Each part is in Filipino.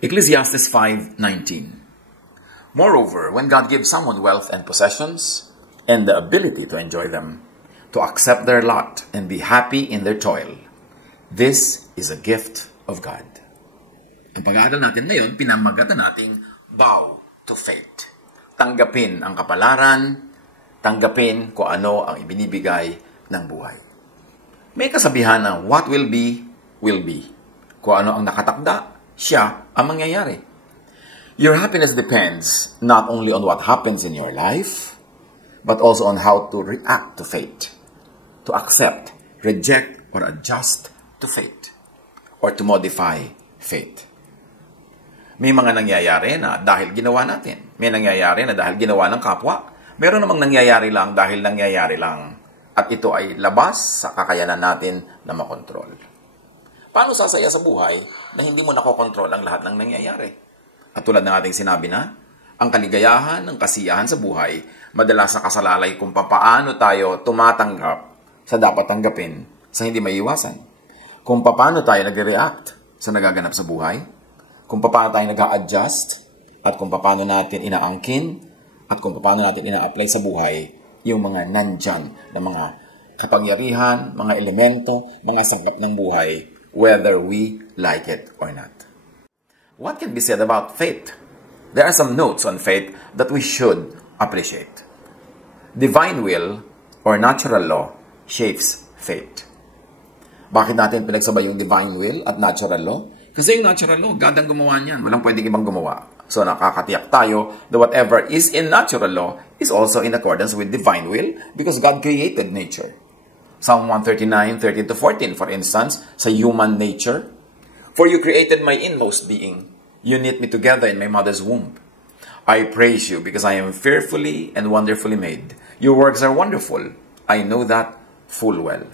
Ecclesiastes 5:19. Moreover, when God gives someone wealth and possessions, and the ability to enjoy them, to accept their lot and be happy in their toil, this is a gift of God. Ang pag-aaral natin ngayon, pinamagatan nating bow to fate. Tanggapin ang kapalaran, tanggapin kung ano ang ibinibigay ng buhay. May kasabihan na what will be, will be. Kung ano ang nakatakda, siya ang mangyayari. Your happiness depends not only on what happens in your life, but also on how to react to fate, to accept, reject, or adjust to fate, or to modify fate. May mga nangyayari na dahil ginawa natin. May nangyayari na dahil ginawa ng kapwa. Meron namang nangyayari lang dahil nangyayari lang. At ito ay labas sa kakayanan natin na makontrol. Paano sasaya sa buhay na hindi mo nakokontrol ang lahat ng nangyayari? At tulad ng ating sinabi na, ang kaligayahan, ang kasiyahan sa buhay, madalas nakasalalay kung paano tayo tumatanggap sa dapat tanggapin sa hindi maiiwasan. Kung paano tayo nag-react sa nagaganap sa buhay, kung paano tayo nag-a-adjust, at kung paano natin inaangkin, at kung paano natin ina-apply sa buhay yung mga nandyan na mga kapangyarihan, mga elemento, mga sangkap ng buhay, whether we like it or not. What can be said about fate? There are some notes on fate that we should appreciate. Divine will or natural law shapes fate. Bakit natin pinagsabay yung divine will at natural law? Kasi yung natural law, God ang gumawa niyan. Walang pwedeng ibang gumawa. So nakakatiyak tayo that whatever is in natural law is also in accordance with divine will because God created nature. Psalm 139, 13-14, for instance, sa human nature. For you created my inmost being. You knit me together in my mother's womb. I praise you because I am fearfully and wonderfully made. Your works are wonderful. I know that full well.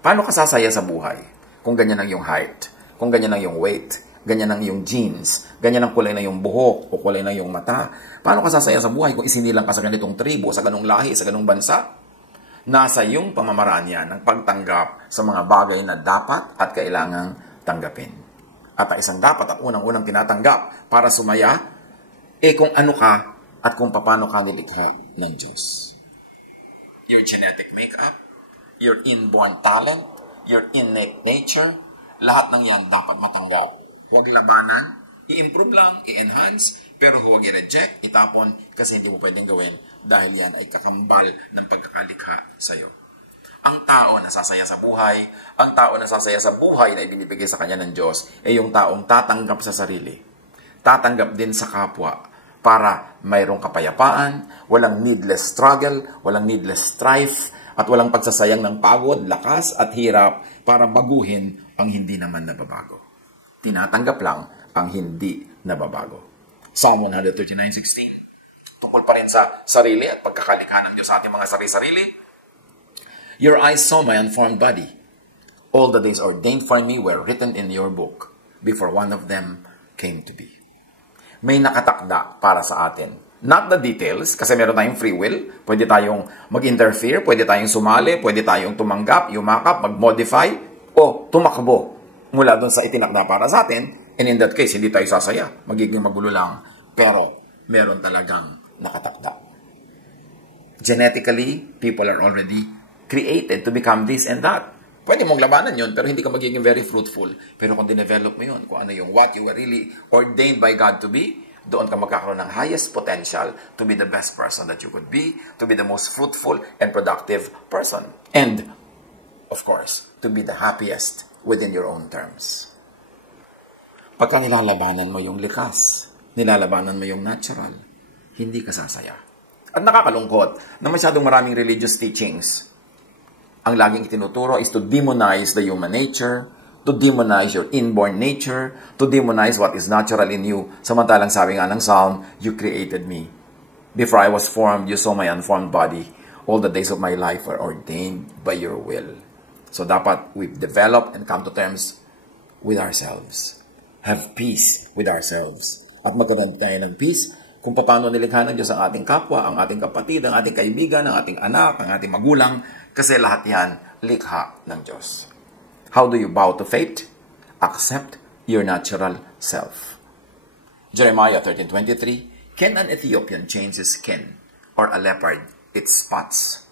Paano ka sasaya sa buhay kung ganyan ang iyong height? Kung ganyan ang iyong weight, ganyan ang iyong genes, ganyan ang kulay na iyong buhok o kulay na iyong mata. Paano ka sasaya sa buhay kung isinilang ka sa ganitong tribo, sa ganong lahi, sa ganong bansa? Nasa iyong pamamaraan yan ng pagtanggap sa mga bagay na dapat at kailangang tanggapin. At ang isang dapat at unang-unang tinatanggap para sumaya, kung ano ka at kung paano ka nilikha ng Diyos. Your genetic makeup, your inborn talent, your innate nature, lahat ng yan dapat matanggap. Huwag labanan, i-improve lang, i-enhance, pero huwag i-reject, itapon, kasi hindi mo pwedeng gawin dahil yan ay kakambal ng pagkakalikha sa iyo. Ang tao na sasaya sa buhay, ang tao na sasaya sa buhay na ibinibigay sa kanya ng Diyos, ay yung taong tatanggap sa sarili. Tatanggap din sa kapwa para mayroong kapayapaan, walang needless struggle, walang needless strife, at walang pagsasayang ng pagod, lakas at hirap para baguhin ang hindi naman nababago. Tinatanggap lang ang hindi nababago. Psalm 139:16. Tungkol pa rin sa sarili at pagkakalikha ng Diyos sa ating mga sarili-sarili. Your eyes saw my unformed body. All the days ordained for me were written in your book before one of them came to be. May nakatakda para sa atin. Not the details, kasi meron tayong free will. Pwede tayong mag-interfere, pwede tayong sumali, pwede tayong tumanggap, yumakap, mag-modify, o tumakbo mula doon sa itinakda para sa atin. And in that case, hindi tayo sasaya. Magiging magulo lang. Pero meron talagang nakatakda. Genetically, people are already created to become this and that. Pwede mong labanan yun, pero hindi ka magiging very fruitful. Pero kung dinevelop mo yun, kung ano yung what you were really ordained by God to be, doon ka magkakaroon ng highest potential to be the best person that you could be, to be the most fruitful and productive person. And, of course, to be the happiest within your own terms. Pagka nilalabanan mo yung likas, nilalabanan mo yung natural, hindi ka sasaya. At nakakalungkot na masyadong maraming religious teachings. Ang laging itinuturo is to demonize the human nature, to demonize your inborn nature, to demonize what is natural in you. Samantalang sabi nga ng Psalm, you created me. Before I was formed, you saw my unformed body. All the days of my life were ordained by your will. So dapat we develop and come to terms with ourselves. Have peace with ourselves. At magkaroon tayo ng peace kung paano nilikha ng Diyos ang ating kapwa, ang ating kapatid, ang ating kaibigan, ang ating anak, ang ating magulang, kasi lahat yan likha ng Diyos. How do you bow to fate? Accept your natural self. Jeremiah 13:23, can an Ethiopian change his skin or a leopard its spots?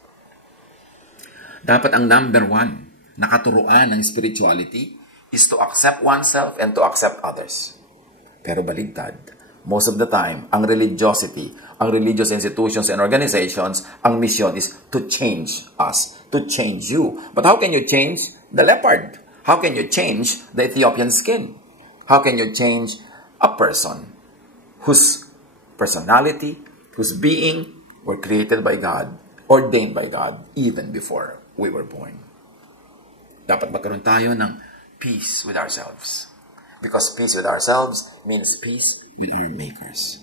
Dapat ang number one na katuruan ng spirituality is to accept oneself and to accept others. Pero baligtad, most of the time, ang religiosity, ang religious institutions and organizations, ang mission is to change us, to change you. But how can you change the leopard? How can you change the Ethiopian skin? How can you change a person whose personality, whose being were created by God, ordained by God, even before we were born? Dapat magkaroon tayo ng peace with ourselves. Because peace with ourselves means peace with our makers.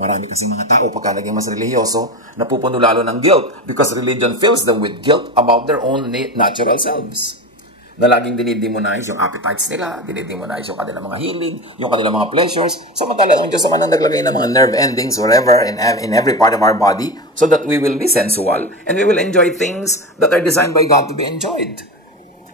Marami kasing mga tao pagka naging mas religyoso, napupuno lalo ng guilt because religion fills them with guilt about their own natural selves. Na laging dinidemonize yung appetites nila, dinidemonize yung kanilang mga hilig, yung kanilang mga pleasures. Samantala, yung Diyos naman ang naglagay ng mga nerve endings wherever, in every part of our body, so that we will be sensual and we will enjoy things that are designed by God to be enjoyed.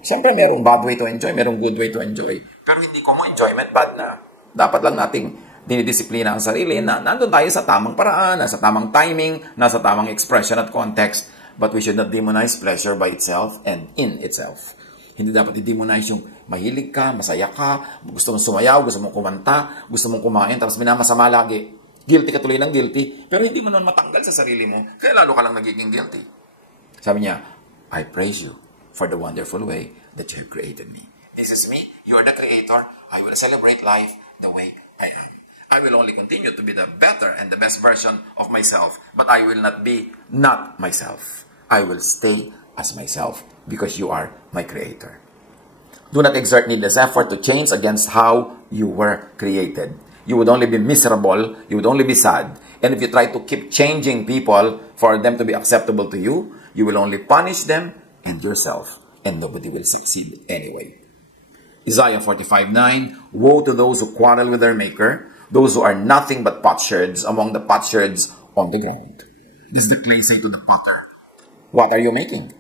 Siyempre, merong bad way to enjoy, merong good way to enjoy. Pero hindi ko mo enjoyment bad na. Dapat lang nating dinidisiplina ang sarili na nandun tayo sa tamang paraan, nasa tamang timing, nasa tamang expression at context. But we should not demonize pleasure by itself and in itself. Hindi dapat i-demonize yung mahilig ka, masaya ka, gusto mong sumayaw, gusto mong kumanta, gusto mong kumain, tapos minamasama lagi. Guilty ka tuloy ng guilty, pero hindi mo nun matanggal sa sarili mo, kaya lalo ka lang nagiging guilty. Sabi niya, I praise you for the wonderful way that you have created me. This is me, you are the creator, I will celebrate life the way I am. I will only continue to be the better and the best version of myself, but I will not be not myself. I will stay as myself because you are my creator. Do not exert needless effort to change against how you were created. You would only be miserable, you would only be sad. And if you try to keep changing people for them to be acceptable to you, you will only punish them and yourself, and nobody will succeed anyway. Isaiah 45:9, woe to those who quarrel with their maker, those who are nothing but potsherds among the potsherds on the ground. This is the clay say to the potter, what are you making?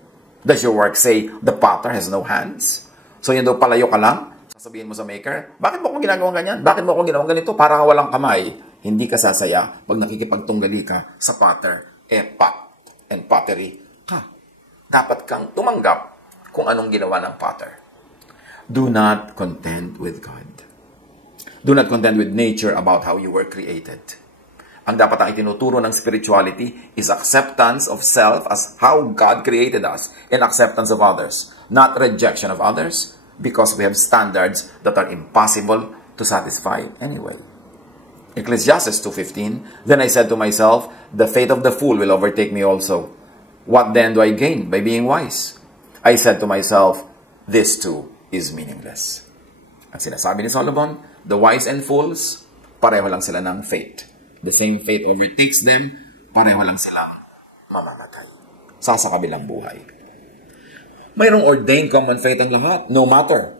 Does your work say the potter has no hands? So yan daw palayo ka lang, sasabihin mo sa maker, bakit mo akong ginagawang ganyan? Bakit mo akong ginawang ganito? Para walang kamay. Hindi ka sasaya pag nakikipagtunggali ka sa potter, pot and pottery ka. Dapat kang tumanggap kung anong ginawa ng potter. Do not contend with God. Do not contend with nature about how you were created. Ang dapat ang itinuturo ng spirituality is acceptance of self as how God created us and acceptance of others, not rejection of others because we have standards that are impossible to satisfy anyway. Ecclesiastes 2:15, then I said to myself, the fate of the fool will overtake me also. What then do I gain by being wise? I said to myself, this too is meaningless. Ang sinasabi ni Solomon, the wise and fools, pareho lang sila ng fate. The same fate overtakes them, pareho lang silang mamamatay. Sa kabilang buhay. Mayroong ordained common fate ang lahat, no matter.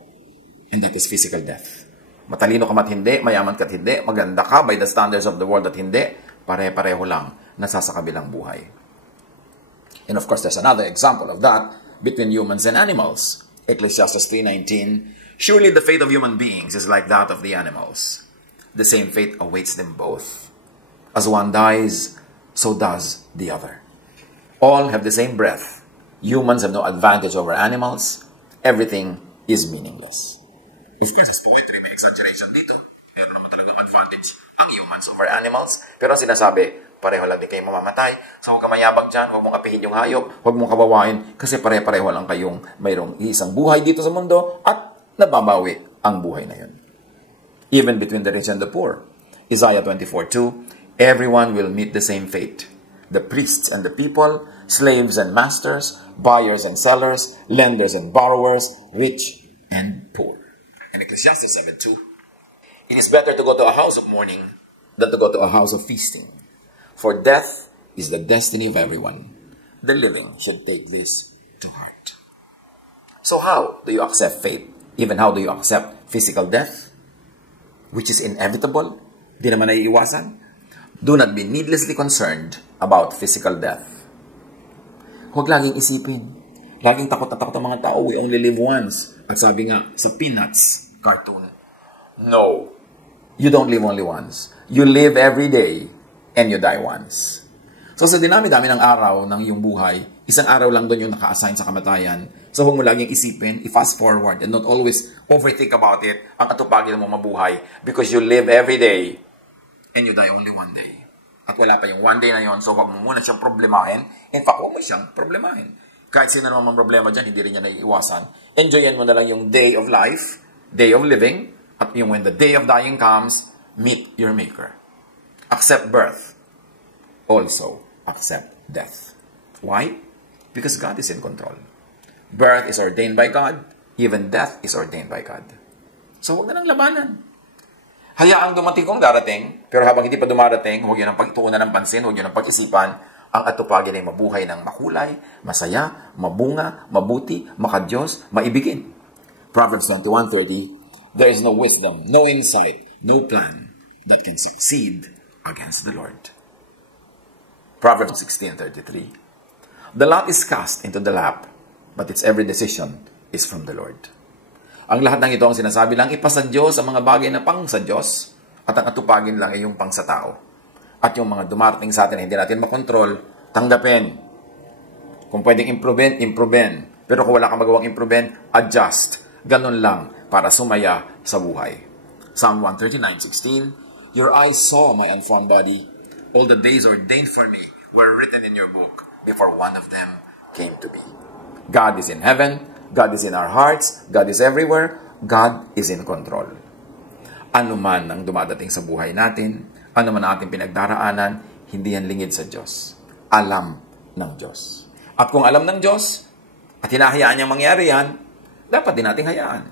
And that is physical death. Matalino ka mat hindi, mayaman ka't hindi, maganda ka by the standards of the world at hindi, pare-pareho lang nasa kabilang buhay. And of course, there's another example of that between humans and animals. Ecclesiastes 3:19, surely the fate of human beings is like that of the animals. The same fate awaits them both. As one dies, so does the other. All have the same breath. Humans have no advantage over animals. Everything is meaningless. Of course, as poetry, may exaggeration dito. Meron naman talagang advantage ang humans over animals. Pero sinasabi, pareho lang din kayo mamamatay. So huwag ka mayabang dyan, huwag mong apihin yung hayop, huwag mong kawawain, kasi pare-pareho lang kayong mayroong isang buhay dito sa mundo at nababawi ang buhay na yun. Even between the rich and the poor. Isaiah 24:2, everyone will meet the same fate. The priests and the people, slaves and masters, buyers and sellers, lenders and borrowers, rich and poor. In Ecclesiastes 7:2, it is better to go to a house of mourning than to go to a house of feasting. For death is the destiny of everyone. The living should take this to heart. So how do you accept fate? Even how do you accept physical death? Which is inevitable. Di naman naiiwasan. Do not be needlessly concerned about physical death. Huwag laging isipin. Laging takot na takot ang mga tao. We only live once. At sabi nga sa Peanuts cartoon, no. You don't live only once. You live every day and you die once. So sa dinami-dami ng araw ng iyong buhay, isang araw lang doon yung naka-assign sa kamatayan. So huwag mo laging isipin, i-fast forward and not always overthink about it, ang katupagin mo mabuhay because you live every day and you die only one day. At wala pa yung one day na yon, so huwag mo muna siyang problemahin. In fact, huwag mo siyang problemahin. Kahit sino naman ang problema dyan, hindi rin niya naiiwasan. Enjoyin mo na lang yung day of life, day of living, at yung when the day of dying comes, meet your Maker. Accept birth. Also, accept death. Why? Because God is in control. Birth is ordained by God. Even death is ordained by God. So, huwag na nang labanan. Hayaang dumating kung darating, pero habang hindi pa dumarating, huwag yun ang pagtuunan ng pansin, huwag yun ang pag-isipan, ang atupagin ay mabuhay ng makulay, masaya, mabunga, mabuti, makadiyos, maibigin. Proverbs 21:30, there is no wisdom, no insight, no plan that can succeed against the Lord. Proverbs 16:33, the lot is cast into the lap, but its every decision is from the Lord. Ang lahat ng ito ang sinasabi lang, ipasa Diyos ang mga bagay na pang sa Diyos, at ang atupagin lang ay yung pang sa tao. At yung mga dumarating sa atin na hindi natin makontrol, tanggapin. Kung pwedeng improvein. Pero kung wala kang magawang improvein, adjust. Ganun lang para sumaya sa buhay. Psalm 139:16, your eyes saw my unformed body. All the days ordained for me were written in your book before one of them came to be. God is in heaven. God is in our hearts. God is everywhere. God is in control. Ano man ang dumadating sa buhay natin, ano man ang ating pinagdaraanan, hindi yan lingid sa Diyos. Alam ng Diyos. At kung alam ng Diyos, at hinahayaan niyang mangyari yan, dapat din nating hayaan.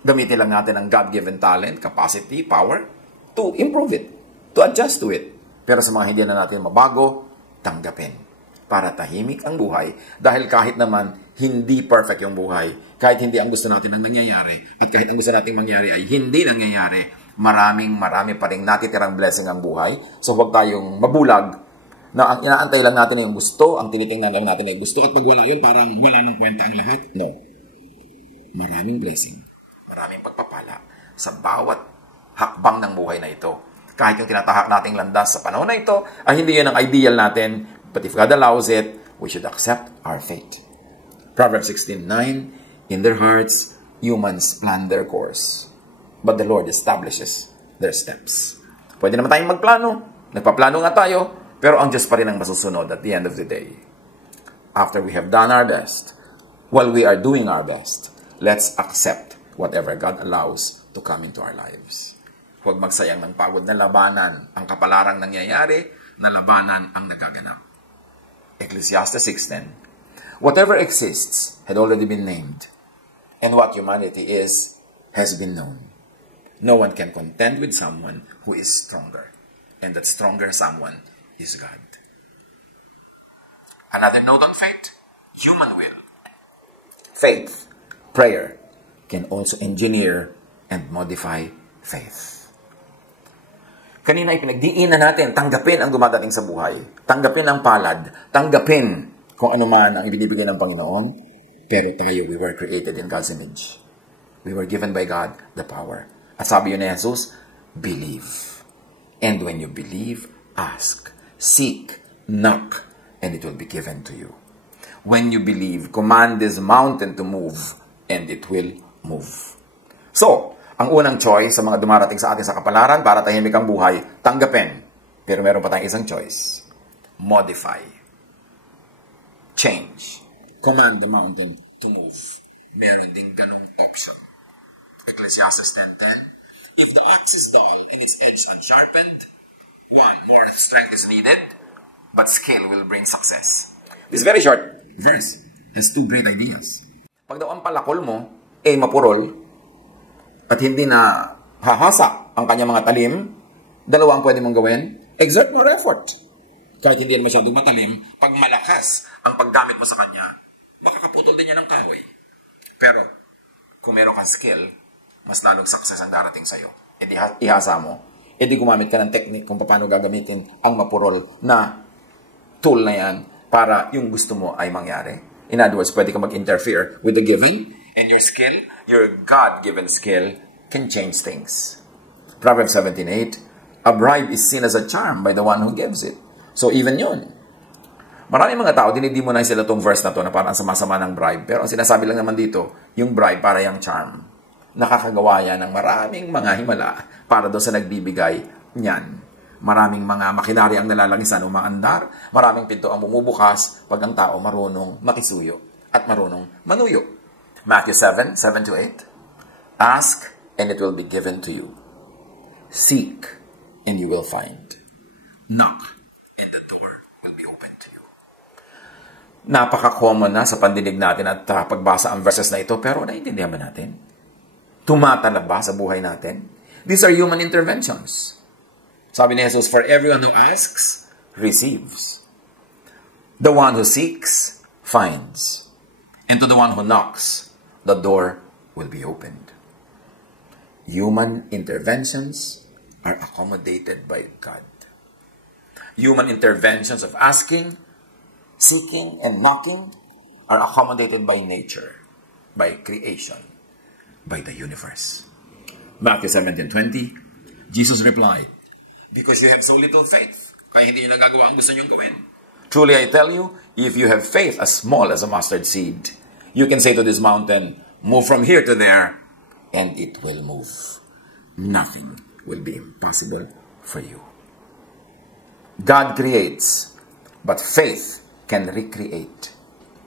Gamitin lang natin ang God-given talent, capacity, power, to improve it, to adjust to it. Pero sa mga hindi na natin mabago, tanggapin. Para tahimik ang buhay. Dahil kahit naman hindi perfect yung buhay, kahit hindi ang gusto natin ang nangyayari, at kahit ang gusto nating mangyari ay hindi nangyayari, marami pa rin natitirang blessing ang buhay. So huwag tayong mabulag na ang inaantay lang natin yung gusto, ang tinitingnan lang natin yung gusto, at pag wala yun, parang wala nang kwenta ang lahat. No. Maraming blessing, maraming pagpapala sa bawat hakbang ng buhay na ito. Kahit yung tinatahak nating landas sa panahon na ito, ay hindi yun ang ideal natin, but if God allows it, we should accept our fate. Proverbs 16:9, in their hearts, humans plan their course, but the Lord establishes their steps. Pwede naman tayong magplano. Nagpaplano nga tayo, pero ang Diyos pa rin ang masusunod at the end of the day. After we have done our best, while we are doing our best, let's accept whatever God allows to come into our lives. Huwag magsayang ng pagod na labanan. Ang kapalarang nangyayari, na labanan ang nagaganap. Ecclesiastes 6:10, whatever exists had already been named, and what humanity is has been known. No one can contend with someone who is stronger, and that stronger someone is God. Another note on faith, human will. Faith, prayer, can also engineer and modify faith. Kanina ipinagdiinan natin, tanggapin ang dumadating sa buhay. Tanggapin ang palad. Tanggapin kung ano man ang ibinibigay ng Panginoon. Pero tayo, we were created in God's image. We were given by God the power. At sabi yun ni Jesus, believe. And when you believe, ask, seek, knock, and it will be given to you. When you believe, command this mountain to move, and it will move. So, ang unang choice sa mga dumarating sa atin sa kapalaran para tahimik ang buhay, tanggapin. Pero meron pa tayong isang choice. Modify. Change. Command the mountain to move. Meron din ganung option. Ecclesiastes 10:10, if the axe is dull and its edge unsharpened, more strength is needed, but skill will bring success. This very short verse has two great ideas. Pag daw ang palakol mo ay mapurol, at hindi na hahasa ang kanyang mga talim, dalawa ang pwede mong gawin. Exert more effort. Kahit hindi na masyadong matalim, pag malakas ang paggamit mo sa kanya, makakaputol din niya ng kahoy. Pero, kung meron kang skill, mas lalong success ang darating sa'yo. E di ihasa mo. E di gumamit ka ng technique kung paano gagamitin ang mapurol na tool na yan para yung gusto mo ay mangyari. In other words, pwede ka mag-interfere with the given, and your skill, your God-given skill, can change things. Proverbs 17:8, a bribe is seen as a charm by the one who gives it. So even yun. Maraming mga tao, dinidemonize sila tong verse na to na parang sama-sama ng bribe. Pero ang sinasabi lang naman dito, yung bribe para yung charm. Nakakagawa yan ng maraming mga himala para doon sa nagbibigay niyan. Maraming mga makinarya ang nalalangisan o maandar. Maraming pinto ang bumubukas pag ang tao marunong makisuyo at marunong manuyo. Matthew 7:7-8. Ask, and it will be given to you. Seek, and you will find. Knock, and the door will be open to you. Napaka-common na sa pandinig natin at pagbasa ang verses na ito, pero naiintindihan ba natin? Tumatalab ba sa buhay natin? These are human interventions. Sabi ni Jesus, for everyone who asks, receives. The one who seeks, finds. And to the one who knocks, the door will be opened. Human interventions are accommodated by God. Human interventions of asking, seeking, and knocking are accommodated by nature, by creation, by the universe. Matthew 17:20, Jesus replied, because you have so little faith, kaya hindi nyo nagagawa ang gusto nyong gawin. Truly I tell you, if you have faith as small as a mustard seed, you can say to this mountain, move from here to there, and it will move. Nothing will be impossible for you. God creates, but faith can recreate.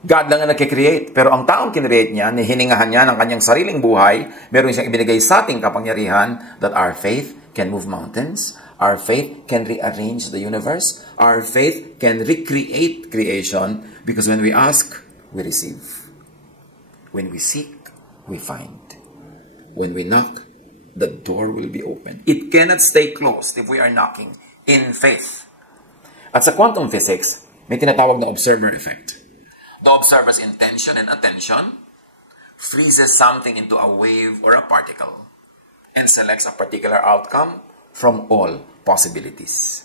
God lang ang nakikreate, pero ang taong kinreate niya, hiningahan niya ng kanyang sariling buhay, meron siyang ibinigay sa ating kapangyarihan that our faith can move mountains, our faith can rearrange the universe, our faith can recreate creation, because when we ask, we receive. When we seek, we find. When we knock, the door will be open. It cannot stay closed if we are knocking in faith. At sa quantum physics, may tinatawag na observer effect. The observer's intention and attention freezes something into a wave or a particle and selects a particular outcome from all possibilities.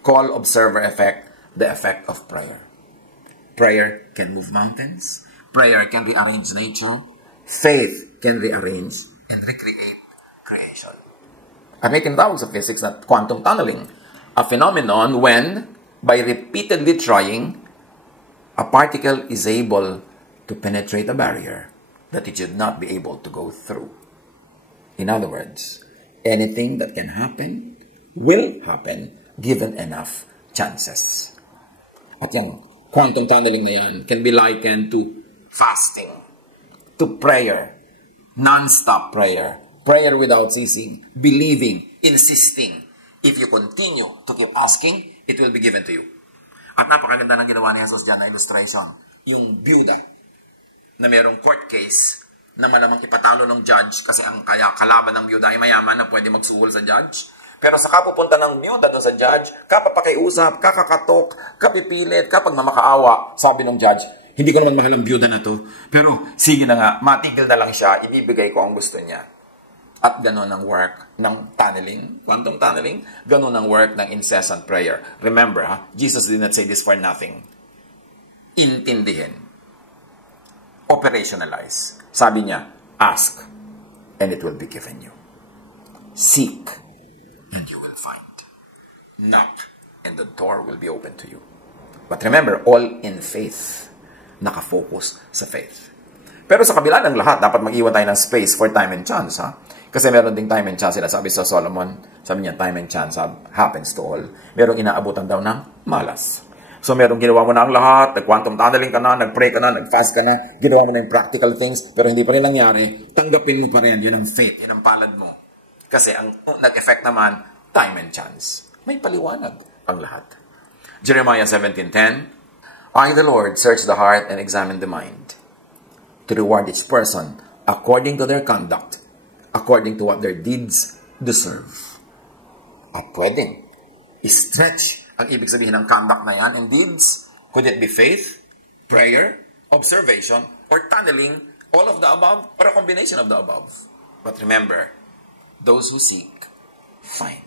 Call observer effect the effect of prayer. Prayer can move mountains. Prayer can rearrange nature. Faith can rearrange and recreate creation. At may tinatawag sa physics na quantum tunneling, a phenomenon when, by repeatedly trying, a particle is able to penetrate a barrier that it should not be able to go through. In other words, anything that can happen will happen given enough chances. At yung quantum tunneling na yan can be likened to fasting, to prayer, non-stop prayer, prayer without ceasing, believing, insisting. If you continue to keep asking, it will be given to you. At napakaganda ng ginawa ni Jesus dyan na illustration. Yung byuda na mayroong court case na malamang ipatalo ng judge kasi ang kaya kalaban ng byuda ay mayaman na pwede magsuhol sa judge. Pero sa kapupunta ng byuda doon sa judge, kapapakiusap, kakakatok, kapipilit, kapag mamakaawa, sabi ng judge, hindi ko naman mahal ang byuda na to. Pero sige na nga, matigil na lang siya, ibibigay ko ang gusto niya. At gano'n ang work ng tunneling, quantum tunneling, gano'n ang work ng incessant prayer. Remember, Jesus did not say this for nothing. Intindihin. Operationalize. Sabi niya, ask, and it will be given you. Seek, and you will find. Knock, and the door will be open to you. But remember, all in faith. Nakafocus sa faith. Pero sa kabila ng lahat, dapat mag-iwan tayo ng space for time and chance, Kasi meron ding time and chance, sabi sa Solomon, sabi niya, time and chance happens to all. Merong inaabutan daw ng malas. So merong ginawa mo na ang lahat, nag-quantum tunneling ka na, nag-pray ka na, nag-fast ka na, ginawa mo na yung practical things, pero hindi pa rin nangyari, tanggapin mo pa rin, yun ang faith, yun ang palad mo. Kasi ang nag-effect naman, time and chance. May paliwanag ang lahat. Jeremiah 17:10, I, the Lord, search the heart and examine the mind, to reward each person according to their conduct, according to what their deeds deserve. At pwedeng i-stretch ang ibig sabihin ng conduct na yan and deeds. Could it be faith, prayer, observation, or tunneling, all of the above, or a combination of the above? But remember, those who seek, find.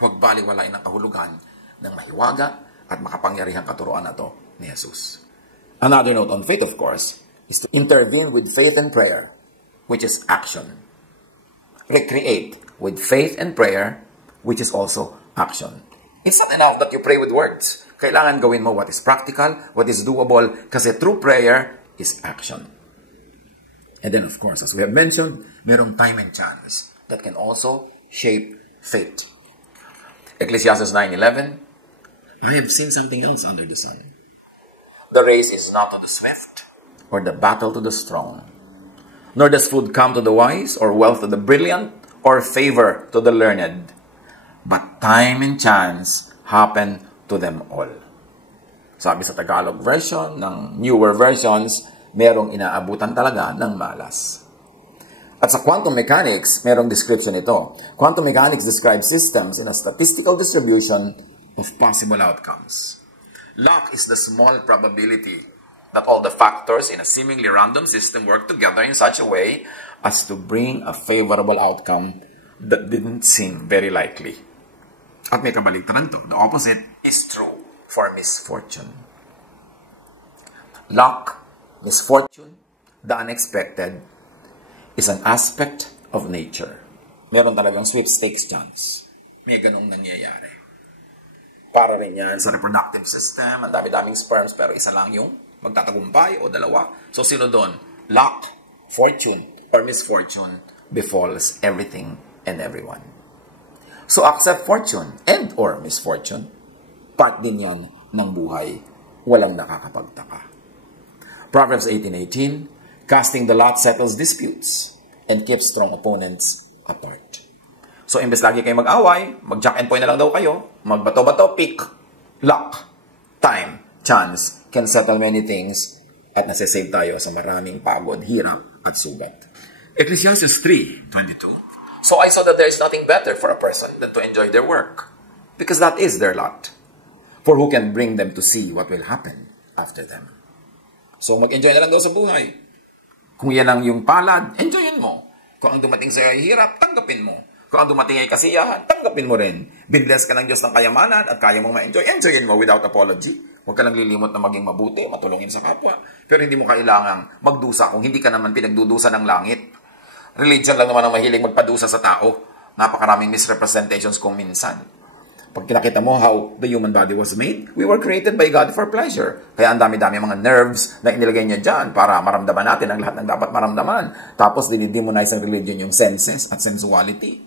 Huwag baliwalain ang kahulugan ng mahiwaga at makapangyarihang katuruan na to ni Jesus. Another note on faith, of course, is to intervene with faith and prayer, which is action. Recreate with faith and prayer, which is also action. It's not enough that you pray with words. Kailangan gawin mo what is practical, what is doable, kasi true prayer is action. And then, of course, as we have mentioned, merong time and chance that can also shape fate. Ecclesiastes 9:11, I have seen something else under the sun. The race is not to the swift, or the battle to the strong. Nor does food come to the wise, or wealth to the brilliant, or favor to the learned. But time and chance happen to them all. Sabi sa Tagalog version, ng newer versions, merong inaabutan talaga ng malas. At sa quantum mechanics, merong description ito. Quantum mechanics describes systems in a statistical distribution of possible outcomes. Luck is the small probability that all the factors in a seemingly random system work together in such a way as to bring a favorable outcome that didn't seem very likely. At may kabaligtaran to. The opposite is true for misfortune. Luck, misfortune, the unexpected, is an aspect of nature. Meron talagang sweepstakes chance. May ganong nangyayari. Para rin yan sa reproductive system, ang dami-daming sperms, pero isa lang yung magtatagumpay o dalawa. So, sino doon? Luck, fortune, or misfortune befalls everything and everyone. So, accept fortune and or misfortune. Part din yan ng buhay. Walang nakakapagtaka. Proverbs 18:18, casting the lot settles disputes and keeps strong opponents apart. So, imbes lagi kayo mag-away, mag-jack and point na lang daw kayo, magbato-bato, pick, luck, time, chance, can settle many things at nasasave tayo sa maraming pagod, hirap, at sugat. Ecclesiastes 3:22, so I saw that there is nothing better for a person than to enjoy their work, because that is their lot. For who can bring them to see what will happen after them? So, mag-enjoy na lang daw sa buhay. Kung yan ang yung palad, enjoyin mo. Kung ang dumating sa'yo ay hirap, tanggapin mo. Kung ang dumating ay kasiyahan, tanggapin mo rin. Binless ka ng Diyos ng kayamanan at kaya mong ma-enjoy. Enjoyin mo without apology. Huwag ka lang lilimot na maging mabuti, matulungin sa kapwa. Pero hindi mo kailangang magdusa kung hindi ka naman pinagdudusa ng langit. Religion lang naman ang mahiling magpadusa sa tao. Napakaraming misrepresentations kung minsan. Pag kinakita mo how the human body was made, we were created by God for pleasure. Kaya ang dami-dami mga nerves na inilagay niya dyan para maramdaman natin ang lahat ng dapat maramdaman. Tapos dinidemonize ang religion yung senses at sensuality.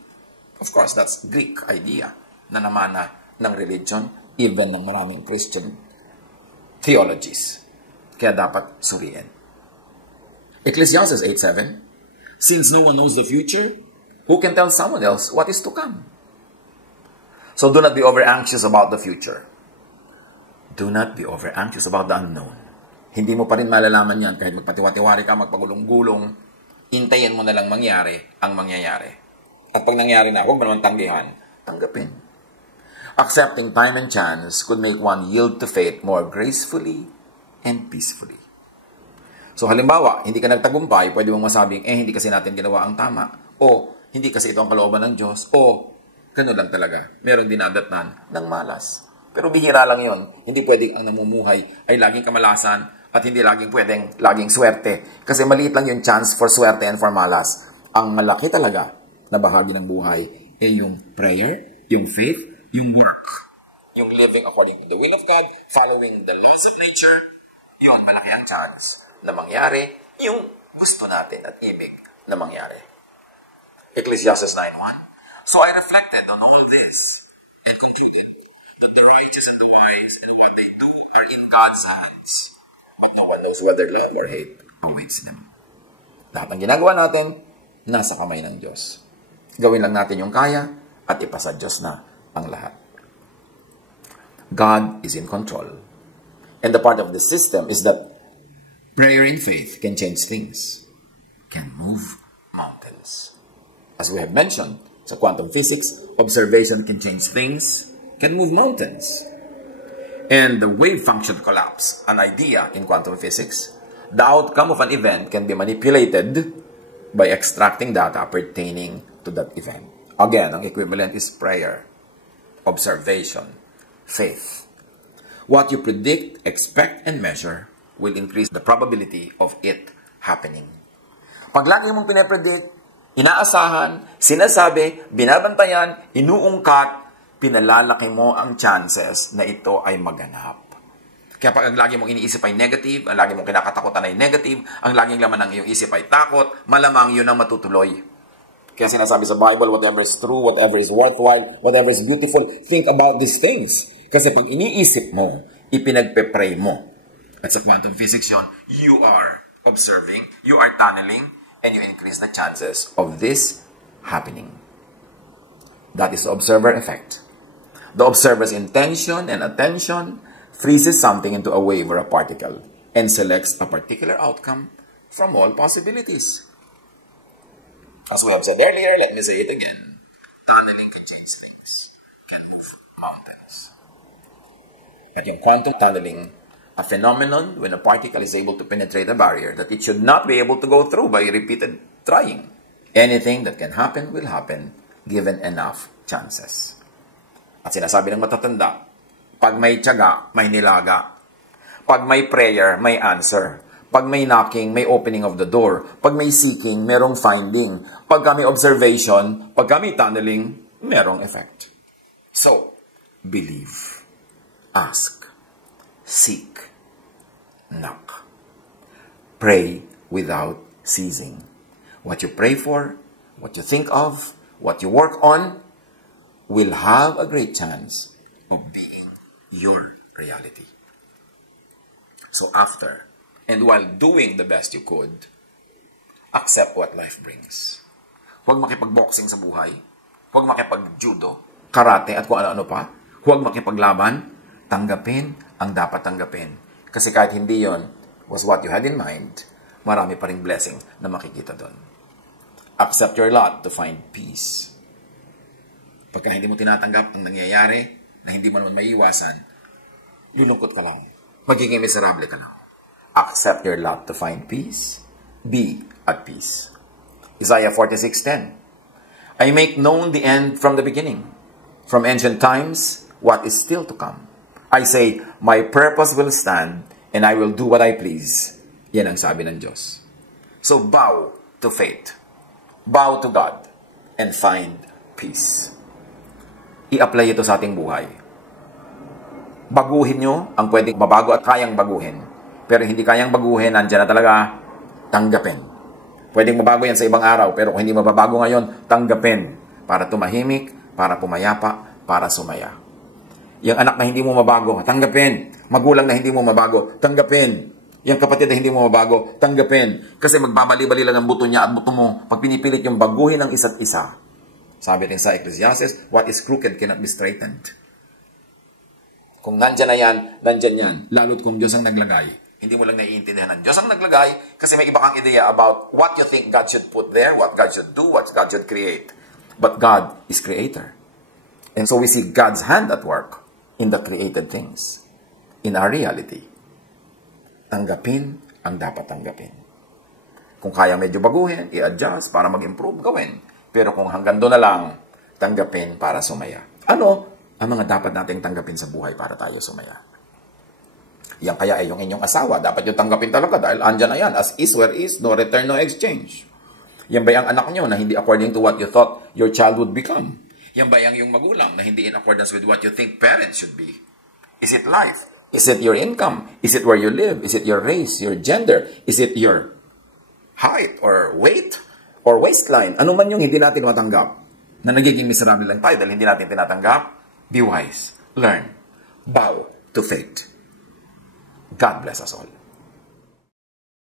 Of course, that's Greek idea na namana ng religion, even ng maraming Christian theologies. Kaya dapat suriin. Ecclesiastes 8:7, since no one knows the future, who can tell someone else what is to come? So do not be over-anxious about the future. Do not be over-anxious about the unknown. Hindi mo pa rin malalaman yan kahit magpatiwatiwari ka, magpagulong-gulong. Hintayin mo na lang mangyari ang mangyayari. At pag nangyari na, huwag mo naman tanggihan. Tanggapin. Accepting time and chance could make one yield to fate more gracefully and peacefully. So halimbawa, hindi ka nagtagumpay, pwede mong masabing, hindi kasi natin ginawa ang tama. O, hindi kasi ito ang kalooban ng Diyos. O, gano'n lang talaga. Meron dinadatnan ng malas. Pero bihira lang yon. Hindi pwedeng ang namumuhay ay laging kamalasan at hindi laging pwedeng laging swerte. Kasi maliit lang yung chance for swerte and for malas. Ang malaki talaga na bahagi ng buhay ay yung prayer, yung faith, yung work. Yung living according to the will of God, following the laws of nature. Yun, malaki ang chance na mangyari yung gusto natin at ibig na mangyari. Ecclesiastes 9:1. So I reflected on all this and concluded that the righteous and the wise and what they do are in God's hands. But no one knows whether love or hate awaits them. Lahat ng ginagawa natin, nasa kamay ng Diyos. Gawin lang natin yung kaya at ipasa Diyos na ang lahat. God is in control. And the part of the system is that prayer and faith can change things, can move mountains. As we have mentioned, sa quantum physics, observation can change things, can move mountains. And the wave function collapse, an idea in quantum physics, the outcome of an event can be manipulated by extracting data pertaining to that event. Again, ang equivalent is prayer, observation, faith. What you predict, expect, and measure will increase the probability of it happening. Pag lagi mong pinapredict, Inaasahan, sinasabi, binabantayan, inuungkat, pinalalaki mo ang chances na ito ay maganap. Kaya pag ang lagi mong iniisip ay negative, ang lagi mong kinakatakutan ay negative, ang laging laman ng iyong isip ay takot, malamang yun ang matutuloy. Kaya sinasabi sa Bible, whatever is true, whatever is worthwhile, whatever is beautiful, think about these things. Kasi pag iniisip mo, ipinagpe-pray mo. At sa quantum physics yun, you are observing, you are tunneling, and you increase the chances of this happening. That is the observer effect. The observer's intention and attention freezes something into a wave or a particle and selects a particular outcome from all possibilities. As we have said earlier, let me say it again. Tunneling can change things, can move mountains. At yung quantum tunneling, a phenomenon when a particle is able to penetrate a barrier that it should not be able to go through by repeated trying. Anything that can happen will happen given enough chances. At sinasabi ng matatanda, pag may tiyaga, may nilaga. Pag may prayer, may answer. Pag may knocking, may opening of the door. Pag may seeking, merong finding. Pag may observation, pag may tunneling, merong effect. So, believe, ask, seek, knock. Pray without ceasing. What you pray for, what you think of, what you work on, will have a great chance of being your reality. So after, and while doing the best you could, accept what life brings. Huwag makipag-boxing sa buhay. Huwag makipag-judo, karate, at kung ano-ano pa. Huwag makipaglaban. Tanggapin ang dapat tanggapin. Kasi kahit hindi yon was what you had in mind, marami pa ring blessing na makikita doon. Accept your lot to find peace. Pagka hindi mo tinatanggap ang nangyayari, na hindi mo naman maiiwasan, lulungkot ka lang. Magiging miserable ka lang. Accept your lot to find peace. Be at peace. Isaiah 46:10. I make known the end from the beginning. From ancient times, what is still to come. I say, my purpose will stand, and I will do what I please. Yan ang sabi ng Diyos. So bow to faith. Bow to God. And find peace. I-apply ito sa ating buhay. Baguhin nyo ang pwedeng mabago at kayang baguhin. Pero hindi kayang baguhin, nandiyan na talaga, tanggapin. Pwedeng mabago yan sa ibang araw, pero kung hindi mababago ngayon, tanggapin. Para tumahimik, para pumayapa, para sumaya. Yung anak na hindi mo mabago, tanggapin. Magulang na hindi mo mabago, tanggapin. Yung kapatid na hindi mo mabago, tanggapin. Kasi magbabali-bali lang ang buto niya at buto mo pag pinipilit yung baguhin ng isa't isa. Sabi rin sa Ecclesiastes, what is crooked cannot be straightened. Kung nandyan na yan, nandyan yan. Lalo't kung Diyos ang naglagay. Hindi mo lang naiintindihan ng Diyos ang naglagay kasi may iba kang ideya about what you think God should put there, what God should do, what God should create. But God is creator. And so we see God's hand at work in the created things. In our reality. Tanggapin ang dapat tanggapin. Kung kaya medyo baguhin, i-adjust para mag-improve, gawin. Pero kung hanggang doon na lang, tanggapin para sumaya. Ano ang mga dapat nating tanggapin sa buhay para tayo sumaya? Yan kaya ay yung inyong asawa. Dapat yung tanggapin talaga dahil andyan na yan. As is where is, no return, no exchange. Yan ba yung anak nyo na hindi according to what you thought your child would become? Yan ba yung magulang na hindi in accordance with what you think parents should be? Is it life? Is it your income? Is it where you live? Is it your race, your gender? Is it your height or weight? Or waistline, ano man yung hindi natin matanggap, na nagiging miserable lang tayo dahil hindi natin tinatanggap, be wise, learn, bow to faith. God bless us all.